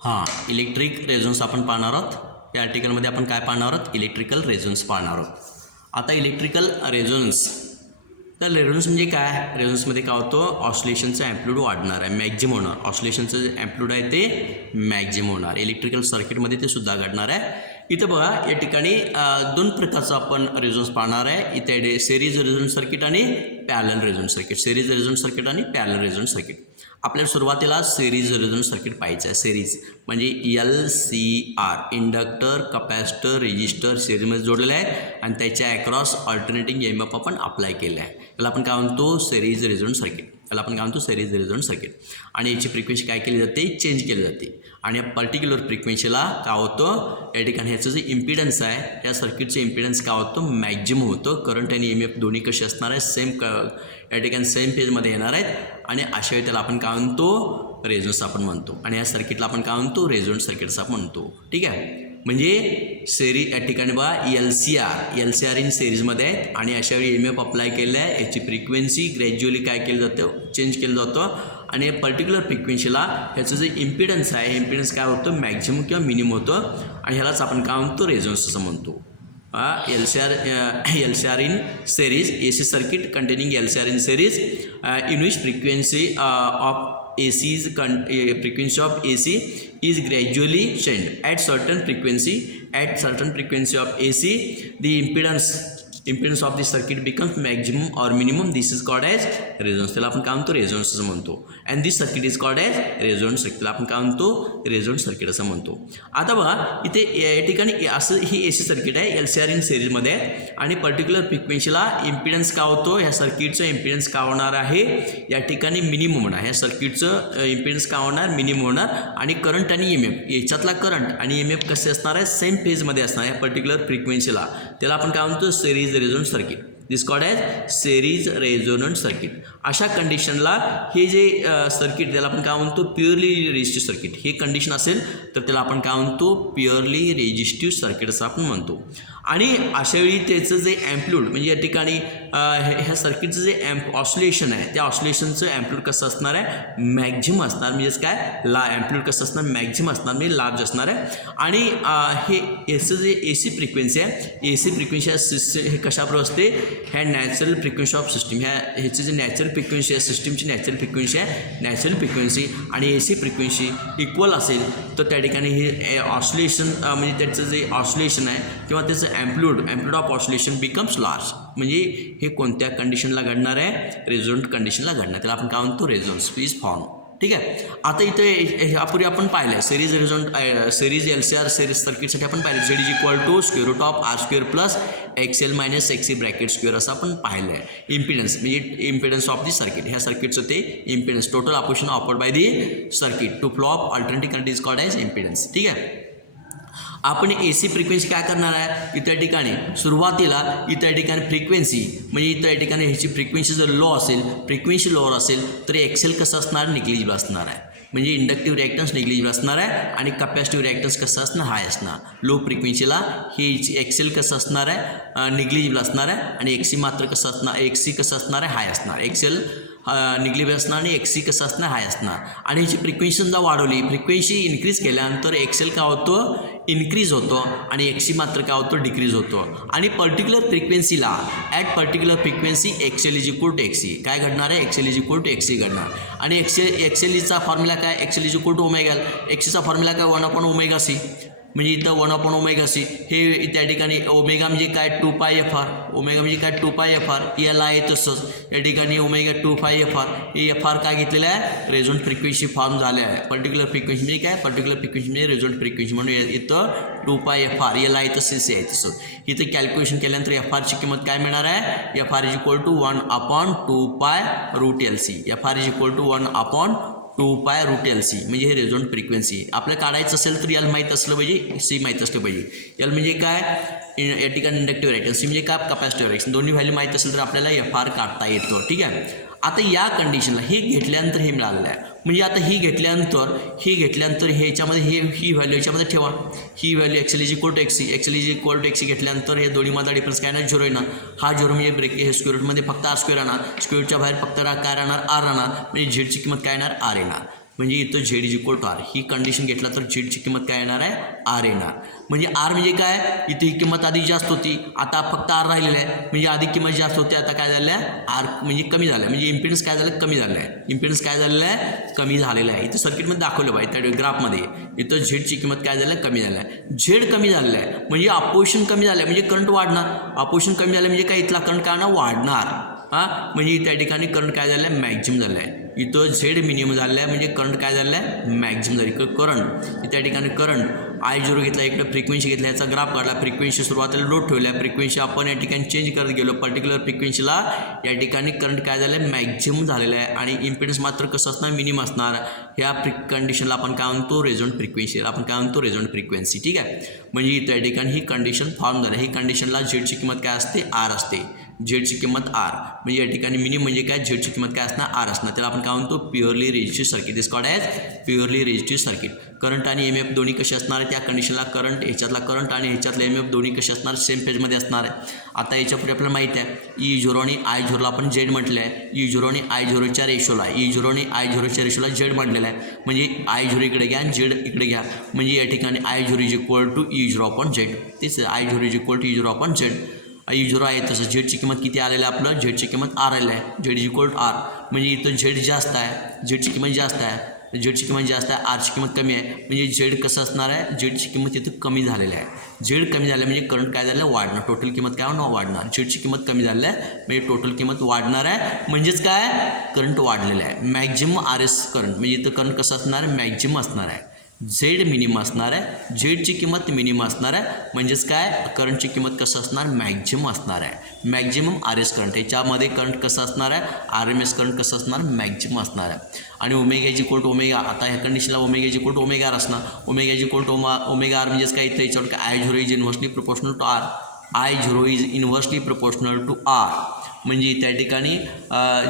हां, electric resonance आपण पाहणार आहोत. या आर्टिकलमध्ये आपण काय पाहणार आहोत? इलेक्ट्रिकल रेझोनन्स पाहणार आहोत. आता इलेक्ट्रिकल रेझोनन्स, तर रेझोनन्स म्हणजे काय? रेझोनन्समध्ये काय होतं? ऑसिलेशनचं ॲम्प्लिट्यूड वाढणार आहे, मॅक्झिमम होणार. ऑसिलेशनचं जे ॲम्प्लिट्यूड आहे ते मॅक्झिमम होणार. इलेक्ट्रिकल सर्किटमध्ये ते सुद्धा घडणार आहे. इथं बघा, या ठिकाणी दोन प्रकारचं आपण रेझोनन्स पाहणार आहे. इथे सेरीज रेझोनन्स सर्किट आणि parallel resonance circuit. Series resonance circuit आणि पॅरलल रेझोनन्स सर्किट. आपल्याला सुरुवातीला सेरीज रेझोनन्स सर्किट पाहायचं आहे. सेरीज म्हणजे LCR, इंडक्टर, कपॅसिटर, रेजिस्टर सेरीजमध्ये जोडलेलं आहे आणि त्याच्या अक्रॉस अल्टरनेटिंग EMF आपण अप्लाय केलं आहे. याला आपण काय म्हणतो? Series resonance circuit. याला आपण काय म्हणतो? Series resonance circuit. आणि याची फ्रिक्वेन्सी काय केली जाते? चेंज केली जाते. आणि या पर्टिक्युलर फ्रिक्वेन्सीला काय होतं? या ठिकाणी ह्याचं जे इम्पिडन्स आहे, या सर्किटचं इम्पिडन्स काय होतं? मॅक्झिमम होतं. करंट आणि EMF दोन्ही कसे असणार आहे? सेम या ठिकाणी सेम फेजमध्ये येणार आहेत. आणि अशा वेळी त्याला आपण काय म्हणतो? रेझोनन्स आपण म्हणतो. आणि या सर्किटला आपण काय म्हणतो? रेझोनन्स सर्किट्स आपण म्हणतो. ठीक आहे. म्हणजे या ठिकाणी बघा, LCR इन सिरीजमध्ये आहेत आणि अशा वेळी EMF अप्लाय केलं आहे. याची फ्रिक्वेन्सी ग्रॅज्युअली काय केलं जातं? चेंज केलं जातं. आणि पर्टिक्युलर फ्रिक्वेन्सीला ह्याचं जे इम्पिडन्स आहे, हे इम्पिडन्स काय होतं? मॅक्झिमम किंवा मिनिमम होतं. आणि ह्यालाच आपण काय म्हणतो? रेझोनन्स असं म्हणतो. LCR in series, AC circuit containing LCR in series, in which frequency of AC is gradually changed at certain frequency of AC. The impedance of the circuit becomes maximum or minimum. This is called as resonance. त्याला आपण काय म्हणतो? Resonance असं म्हणतो. And this circuit is called as resonance circuit. त्याला आपण काय म्हणतो? रेझोनन्स सर्किट असं म्हणतो. आता बघा, इथे या ठिकाणी असं ही AC सर्किट आहे, LCR इन सिरीजमध्ये आहे. आणि पर्टिक्युलर फ्रिक्वेन्सीला इम्पिडन्स काय होतो? ह्या सर्किटचं इम्पिडन्स काय होणार आहे? या ठिकाणी मिनिमम होणार. ह्या सर्किटचं इम्पिडन्स काय होणार? मिनिमम होणार. आणि करंट आणि EMF, याच्यातला करंट आणि EMF कसे असणार आहे? सेम फेजमध्ये असणार या पर्टिक्युलर फ्रिक्वेन्सीला. त्याला आपण काय म्हणतो? Series resonance circuit. This called as series resonance circuit. अशा कंडिशनला हे जे सर्किट, त्याला आपण काय म्हणतो? Purely resistive circuit. हे कंडिशन असेल तर त्याला आपण काय म्हणतो? प्युअरली रेजिस्टिव्ह सर्किट असं आपण म्हणतो. आणि अशावेळी त्याचं जे ॲम्प्लिट्यूड, म्हणजे या ठिकाणी ह्या सर्किटचं जे ऑसिलेशन आहे, त्या ऑसिलेशनचं ॲम्प्लिट्यूड कसं असणार आहे? मॅक्झिमम असणार. म्हणजेच काय? ॲम्प्लिट्यूड कसं असणार? मॅक्झिमम असणार, म्हणजे लार्ज असणार आहे. आणि हे याचं जे AC फ्रिक्वेन्सी आहे, AC फ्रिक्वेन्सी हे कशाबरोबर असते? ह्या नॅचरल फ्रिक्वेन्सी ऑफ सिस्टीम, ह्याची जी नॅचरल फ्रिक्वेन्सी आहे, सिस्टीमची नॅचरल फ्रिक्वेन्सी आहे, नॅचरल फ्रिक्वेन्सी आणि AC फ्रिक्वेन्सी इक्वल असेल तर त्या ठिकाणी हे ऑसिलेशन, म्हणजे त्याचं जे ऑसिलेशन आहे किंवा त्याचं amplitude of oscillation becomes large. म्हणजे हे कोणत्या कंडिशनला घडणार आहे? रेझोनंट कंडिशनला घडणार. त्याला आपण काय म्हणतो? Resonance is form. ठीक आहे. आता इथे यापूर्वी आपण पाहिलं आहे सेरीज LCR सेरीज सर्किटसाठी आपण पाहिलं Z is equal to square root of R² plus XL minus XC bracket square असं आपण पाहिलं आहे. इम्पिडन्स म्हणजे इम्पिडन्स ऑफ दी सर्किट, ह्या सर्किटचं ते impedance, total operation offered by the circuit to flow of alternating current is called as impedance. ठीक आहे. आपण AC फ्रिक्वेन्सी काय करणार आहे? इथं ठिकाणी सुरुवातीला इथं ठिकाणी फ्रिक्वेन्सी, म्हणजे इथं ठिकाणी ह्याची फ्रिक्वेन्सी जर लो असेल, फ्रिक्वेन्सी लोअर असेल तर XL कसं असणार? निग्लिजिबल असणार आहे. म्हणजे इंडक्टिव्ह रिॲक्टन्स निग्लिजिबल असणार आहे आणि कपॅसिटिव्ह रिॲक्टन्स कसं असणार? हाय असणार. लो फ्रिक्वेन्सीला हे XL कसं असणार आहे? निग्लिजिबल असणार आहे. आणि XC मात्र कसं असणार? XC कसं असणार आहे? हाय असणार. XL निग्लिजिबल असणार आणि XC कसं असणार? हाय असणार. आणि ह्याची फ्रिक्वेन्सी समजा वाढवली, फ्रिक्वेन्सी इन्क्रीज केल्यानंतर XL काय होतं? इन्क्रीज होतो आणि XC मात्र काय होतं? डिक्रीज होतो. आणि पर्टिक्युलर फ्रिक्वेन्सीला at particular frequency XL is equal to XC काय घडणार आहे? XL is equal to XC घडणार. आणि XLचा फॉर्म्युला काय? XL is equal to omega L. XCचा फॉर्म्युला काय? 1/ωc. म्हणजे इथं 1/ωc हे त्या ठिकाणी ओमेगा म्हणजे काय? 2πfr. ओमेगा म्हणजे काय? 2πfr. L आहे तसंच या ठिकाणी ओमेगा 2πfr. हे FR काय घेतलेलं आहे? रेझोनंट फ्रिक्वेन्सी फॉर्म झाले आहे. पर्टिक्युलर फ्रिक्वेन्सी म्हणजे काय? पर्टिक्युलर फ्रिक्वेन्सी म्हणजे रेझोनंट फ्रिक्वेन्सी, म्हणून इथं 2πfr. L आहे तसंच आहे तसंच. इथं कॅल्क्युलेशन केल्यानंतर FRची किंमत काय मिळणार आहे? FR is equal to 1/2π√LC. FR is equal to 1/2π√LC. म्हणजे हे रेझोनंट फ्रिक्वेन्सी. आपल्याला काढायचं असेल तर L माहीत असलं पाहिजे, C माहीत असलं पाहिजे. L म्हणजे काय? या ठिकाणी इंडक्टिव्ह रिॲक्टन्स. C म्हणजे काय? Capacitive reactance. दोन्ही व्हॅल्यू माहीत असेल तर आपल्याला FR काढता येतो. ठीक आहे. आता या कंडिशनला हे घेतल्यानंतर हे मिळालेलं आहे. म्हणजे आता ही घेतल्यानंतर ह्याच्यामध्ये ही व्हॅल्यू याच्यामध्ये ठेवा. ही value XL is equal to XC घेतल्यानंतर हे दोन्हीमधला डिफरन्स काय येणार? 0 येणार. हा 0 म्हणजे ब्रेक हे स्क्वेअर रूटमध्ये फक्त R² राहणार. स्क्वेअरच्या बाहेर फक्त काय राहणार? R राहणार. म्हणजे झेडची किंमत काय येणार? R येणार. म्हणजे इथं Z is equal to R. ही कंडिशन घेतला तर झेडची किंमत काय येणार आहे, आर येणार. म्हणजे आर म्हणजे काय, इथे ही किंमत आधी जास्त होती, आता फक्त आर राहिलेलं आहे. म्हणजे आधी किंमत जास्त होती, आता काय झालं आहे, आर म्हणजे कमी झालं आहे. म्हणजे इम्पिडन्स काय झालं, कमी झालं आहे. इम्पिडन्स काय झालेलं आहे, कमी झालेलं आहे. इथं सर्किटमध्ये दाखवलं पाहिजे त्या ग्राफमध्ये. इथं झेडची किंमत काय झालं आहे, कमी झालं आहे. झेड कमी झालेलं आहे म्हणजे अपोजिशन कमी झालं आहे, म्हणजे करंट वाढणार. अपोजिशन कमी झालं म्हणजे काय, इथला करंट काय वाढणार. म्हणजे त्या ठिकाणी करंट काय झालं आहे, मॅक्झिमम झालं आहे. इथं झेड मिनिमम झालेलं आहे म्हणजे करंट काय झालं आहे, मॅक्झिमम झालं. इकडं करंट, त्या ठिकाणी करंट I0 घेतला, इकडे फ्रिक्वेन्सी घेतला, याचा ग्राफ काढला. फ्रिक्वेन्सी सुरुवातीला लोड ठेवल्या, फ्रिक्वेन्सी आपण या ठिकाणी चेंज करत गेलो. पर्टिक्युलर फ्रिक्वेन्सीला या ठिकाणी करंट काय झालं आहे, मॅक्झिमम झालेलं आहे. आणि इम्पिडन्स मात्र कसं असणार, मिनिमम असणार. ह्या कंडिशनला आपण काय म्हणतो, रेझोनंट फ्रिक्वेन्सीला आपण काय म्हणतो, रेझोनंट फ्रिक्वेन्सी. ठीक आहे. म्हणजे त्या ठिकाणी ही कंडिशन फॉर्म झाली. ही कंडिशनला झेडची किंमत काय असते, आर असते. झेडची किंमत आर म्हणजे या ठिकाणी मिनिमम म्हणजे काय, झेडची किंमत काय असणार, आर असणार. त्याला आपण काय म्हणतो, purely resistive circuit. This called as purely resistive circuit. Current आणि एम एफ दोन्ही कसे असणार आहे, त्या कंडिशनला करंट, ह्याच्यातला करंट आणि ह्याच्यातला एम एफ दोन्ही कसे असणार, सेम फेजमध्ये असणार आहे. आता याच्यापुढे आपल्याला माहिती आहे E0 आणि I0ला आपण झेड म्हटलं आहे. E0 आणि I0च्या रेशोला, E0 आणि I0च्या रेशोला झेड म्हटलेलं आहे. म्हणजे I0 इकडे घ्या, झेड इकडे घ्या. म्हणजे या ठिकाणी I0 is equal to E0 upon Z. तेच I0 is equal to E0 upon Z. I0 आहे तसं झेडची किंमत किती आलेलं आहे, आपलं झेडची किंमत आर आलेलं आहे. Z is equal to R म्हणजे इथं झेड जास्त आहे, झेडची किंमत जास्त आहे. झेडची किंमत जास्त आहे, आरची किंमत कमी आहे. म्हणजे झेड कसं असणार आहे, झेडची किंमत इथं कमी झालेली आहे. झेड कमी झालं म्हणजे करंट काय झालं, वाढणार. टोटल किंमत काय वाढणार. झेडची किंमत कमी झाली आहे म्हणजे टोटल किंमत वाढणार आहे. म्हणजेच काय, करंट वाढलेलं आहे. मॅक्झिमम आर एस करंट म्हणजे इथं करंट कसं असणार आहे, मॅक्झिमम असणार आहे. झेड मिनिमम असणार आहे, झेडची किंमत मिनिमम असणार आहे. म्हणजेच काय, करंटची किंमत कसं असणार, मॅक्झिमम असणार आहे. Maximum R S current. याच्यामध्ये करंट कसं असणार आहे, आर एम एस करंट कसं असणार, मॅक्झिमम असणार आहे. आणि omega is equal to omega. आता ह्या कंडिशनला omega is equal to omega R असणार. Omega is equal to omega R म्हणजेच काय, इथं याच्यावर काय, I0 is inversely proportional to R. I0 is inversely proportional to R. म्हणजे त्या ठिकाणी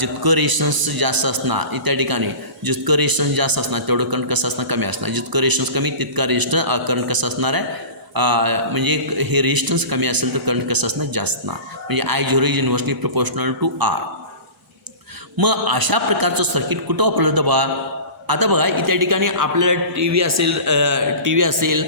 जितकं रेशन्स जास्त असणार, त्या ठिकाणी जितकं रेशन्स जास्त असणार तेवढं करंट कसं असणार, कमी असणार. जितकं रेशन्स कमी तितका करंट कसं असणार आहे, म्हणजे हे रेजिस्टन्स कमी असेल तर करंट कसं असणार, जास्त असणार. म्हणजे I0 is inversely proportional to R. मग अशा प्रकारचं सर्किट कुठं वापरलं बा. आता बघा त्या ठिकाणी आपल्याला टी व्ही असेल,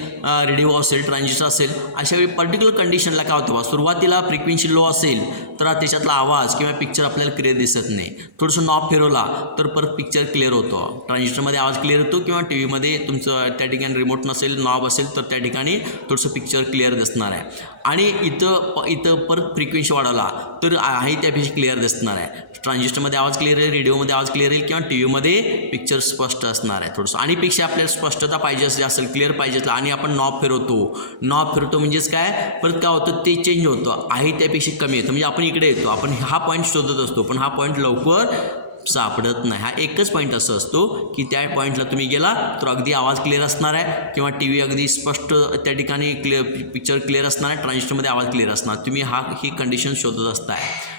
रेडिओ असेल, ट्रान्झिस्टर असेल, अशा वेळी पर्टिक्युलर कंडिशनला काय होतं बा, सुरुवातीला फ्रिक्वेन्सी लो असेल तर त्याच्यातला आवाज किंवा पिक्चर आपल्याला क्लिअर दिसत नाही. थोडंसं नॉब फिरवला तर परत पिक्चर क्लिअर होतो. ट्रान्झिस्टरमध्ये आवाज क्लिअर होतो किंवा टी व्हीमध्ये तुमचं त्या ठिकाणी रिमोट नसेल, नॉब असेल तर त्या ठिकाणी थोडंसं पिक्चर क्लिअर दिसणार आहे. आणि इथं परत फ्रिक्वेन्सी वाढवला तर आहे त्यापेक्षा क्लिअर दिसणार आहे. ट्रान्झिस्टरमध्ये आवाज क्लिअर आहे, रेडिओमध्ये आवाज क्लिअर येईल किंवा टी व्हीमध्ये पिक्चर स्पष्ट असणार आहे थोडंसं. आणि पेक्षा आपल्याला स्पष्टता पाहिजे असेल, क्लिअर पाहिजे असेल आणि आपण नॉब फिरवतो म्हणजेच काय, परत काय होतं, ते चेंज होतं, आहे त्यापेक्षा कमी येतं. म्हणजे आपण इकडे येतो, आपण हा पॉईंट शोधत असतो पण हा पॉईंट लवकर सापडत नाही. हा एकच पॉईंट असं असतो की त्या पॉईंटला तुम्ही गेला तर अगदी आवाज क्लिअर असणार आहे किंवा टी व्ही अगदी स्पष्ट त्या ठिकाणी पिक्चर क्लिअर असणार आहे, ट्रान्झिस्टरमध्ये आवाज क्लिअर असणार. तुम्ही ही कंडिशन शोधत असताय.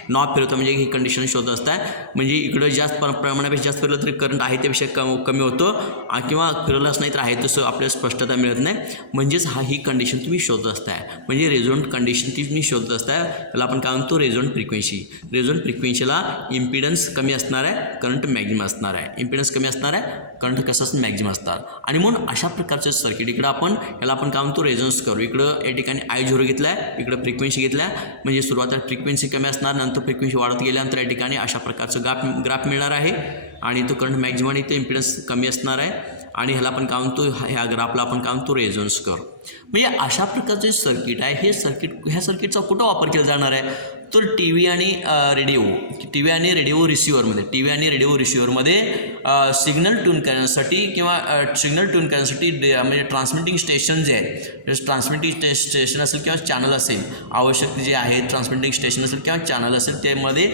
नॉब फिरवतो म्हणजे ही कंडिशन शोधत असताय. म्हणजे इकडं जास्त प्रमाणापेक्षा जास्त फिरलं तरी करंट आहे त्यापेक्षा कमी होतं किंवा फिरलंच नाही तर आहे तसं आपल्याला स्पष्टता मिळत नाही. म्हणजेच ही कंडिशन तुम्ही शोधत असताय. म्हणजे रेझोनंट कंडिशन ती तुम्ही शोधत असताय. त्याला आपण काय म्हणतो, रेझोनंट फ्रिक्वेन्सी. रेझोनंट फ्रिक्वेन्सीला इम्पिडन्स कमी असणार आहे, करंट मॅक्झिमम असणार आहे. इम्पिडन्स कमी असणार आहे, करंट कसं असं मॅक्झिमम असणार. आणि म्हणून अशा प्रकारचं सर्किट इकडं आपण याला आपण काय म्हणतो, रेझोनन्स करू. इकडं या ठिकाणी I0 घेतला आहे, इकडं फ्रिक्वेन्सी घेतला आहे. म्हणजे सुरुवातीला फ्रिक्वेन्सी कमी असणार, नंतर फ्रिक्वेन्सी वाढत गेल्यानंतर या ठिकाणी अशा प्रकारचं ग्राफ मिळणार आहे. आणि तो करंट मॅक्झिमम आणि तो इम्पिडन्स कमी असणार आहे. आणि ह्याला आपण काय म्हणतो, ह्या ग्राफला आपण काय म्हणतो, रेझोनन्स कर्व. म्हणजे अशा प्रकारचे सर्किट आहे. ह्या सर्किटचा कुठं वापर केला जाणार आहे तर टी व्ही आणि रेडिओ रिसिव्हरमध्ये सिग्नल ट्यून करण्यासाठी किंवा सिग्नल ट्यून करण्यासाठी म्हणजे ट्रान्समिटिंग स्टेशन जे आहे, ट्रान्समिटिंग स्टेशन असेल किंवा चॅनल असेल, आवश्यक जे आहे ट्रान्समिटिंग स्टेशन असेल किंवा चॅनल असेल त्यामध्ये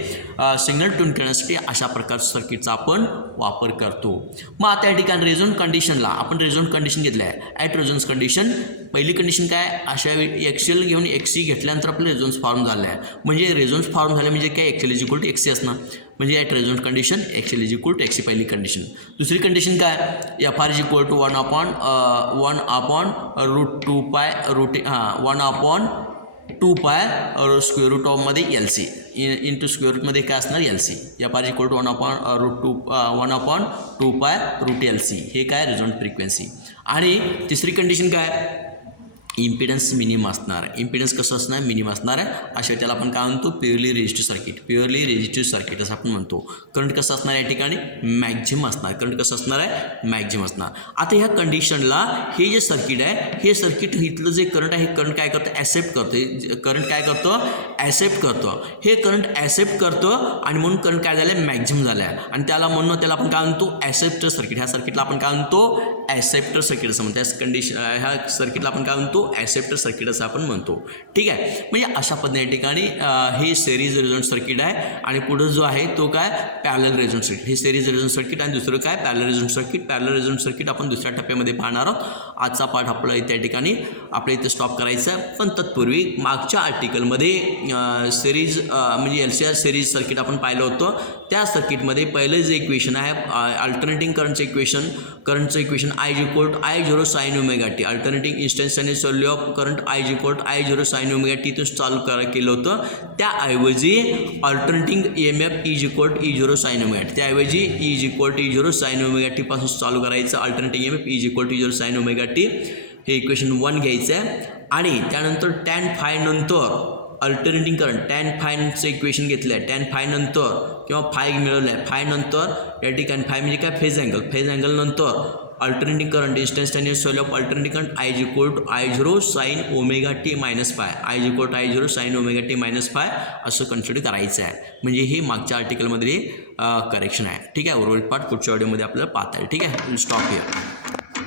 सिग्नल ट्यून करण्यासाठी अशा प्रकारच्या सर्किटचा आपण वापर करतो. मग आता या ठिकाणी रेझोनंट कंडिशनला आपण रेझोनंट कंडिशन घेतलं आहे. ॲट रेझोनन्स कंडिशन पहिली कंडिशन काय, अशा एक्सेल घेऊन XC घेतल्यानंतर आपलं रेझोनन्स फॉर्म झालं आहे. म्हणजे रेझोनन्स फॉर्म झालं म्हणजे काय, XL is equal to XC असणार. म्हणजे at resonant condition XL is equal to XC पहिली कंडिशन. दुसरी कंडिशन काय, FR is equal to 1 upon √2 pi √1 upon 2 pi square root ऑफमध्ये एल सी इंटू स्क्वेअर रूटमध्ये काय असणार एल सी या पार इक्वल टू 1/2 पाय रूट एल सी हे काय रेझोनंट फ्रिक्वेन्सी. आणि तिसरी कंडिशन काय इम्पिडन्स मिनिमम असणार आहे. इम्पिडन्स कसं असणार मिनिमम असणार आहे. अशा त्याला आपण काय म्हणतो प्युअरली रेजिस्टिव्ह सर्किट असं आपण म्हणतो. करंट कसं असणार या ठिकाणी मॅक्झिमम असणार. करंट कसं असणार आहे मॅक्झिमम असणार. आता ह्या कंडिशनला हे जे सर्किट आहे हे सर्किट इथलं जे करंट आहे हे करंट काय करतं ॲक्सेप्ट करतं. करंट काय करतो ॲक्सेप्ट करतो. हे करंट ॲक्सेप्ट करतो आणि म्हणून करंट काय झालं मॅक्झिमम झालं आहे. आणि त्याला त्याला आपण काय म्हणतो ॲक्सेप्टर सर्किट. ह्या सर्किटला आपण काय म्हणतो ॲक्सेप्टर सर्किट असं म्हणतो. त्या कंडिशन ह्या सर्किटला आपण काय म्हणतो ॲक्सेप्टर सर्किट असं आपण म्हणतो. ठीक आहे. म्हणजे अशा पद्धतीने ठिकाणी हे सिरीज रेझोनंट सर्किट आहे आणि पुढे जो आहे तो काय पॅरलल रेझोनंट सर्किट. हे सिरीज रेझोनंट सर्किट आणि दुसरं काय parallel resonant circuit. Parallel resonant circuit आपण दुसऱ्या टप्प्यामध्ये पाहणार आहोत. आजचा पाठ आपला त्या ठिकाणी आपल्या इथे स्टॉप करायचा आहे. पण तत्पूर्वी मागच्या आर्टिकलमध्ये सिरीज म्हणजे LCR सिरीज सर्किट आपण पाहिलं होतं. त्या सर्किटमध्ये पहिलं जे इक्वेशन आहे अल्टरनेटिंग करंटचं equation I0 sin omega T alternating instantaneous value of current I0 sin omega T इथून चालू केलं होतं. त्याऐवजी alternating EMF E0 sin omega T त्याऐवजी E0 sin ओमेगा टी पासून चालू करायचं. Alternating EMF E0 sin omega T हे इक्वेशन 1 घ्यायचं आहे. आणि त्यानंतर tan फाय नंतर अल्टरनेटिंग करंट टॅन फायचं इक्वेशन घेतलं आहे. टॅन फाय नंतर किंवा फाय मिळवलं आहे. फाय नंतर या ठिकाणी फाय म्हणजे काय फेज अँगल नंतर alternating current instantaneous value of alternating current I0 sin omega T minus five I0 sin omega T minus five असं कन्सिडर करायचं आहे. म्हणजे हे मागच्या आर्टिकलमध्ये करेक्शन आहे. ठीक आहे. उर्वरित पाठ पुढच्या व्हिडिओमध्ये आपल्याला पाहता येईल. ठीक आहे. Stop here.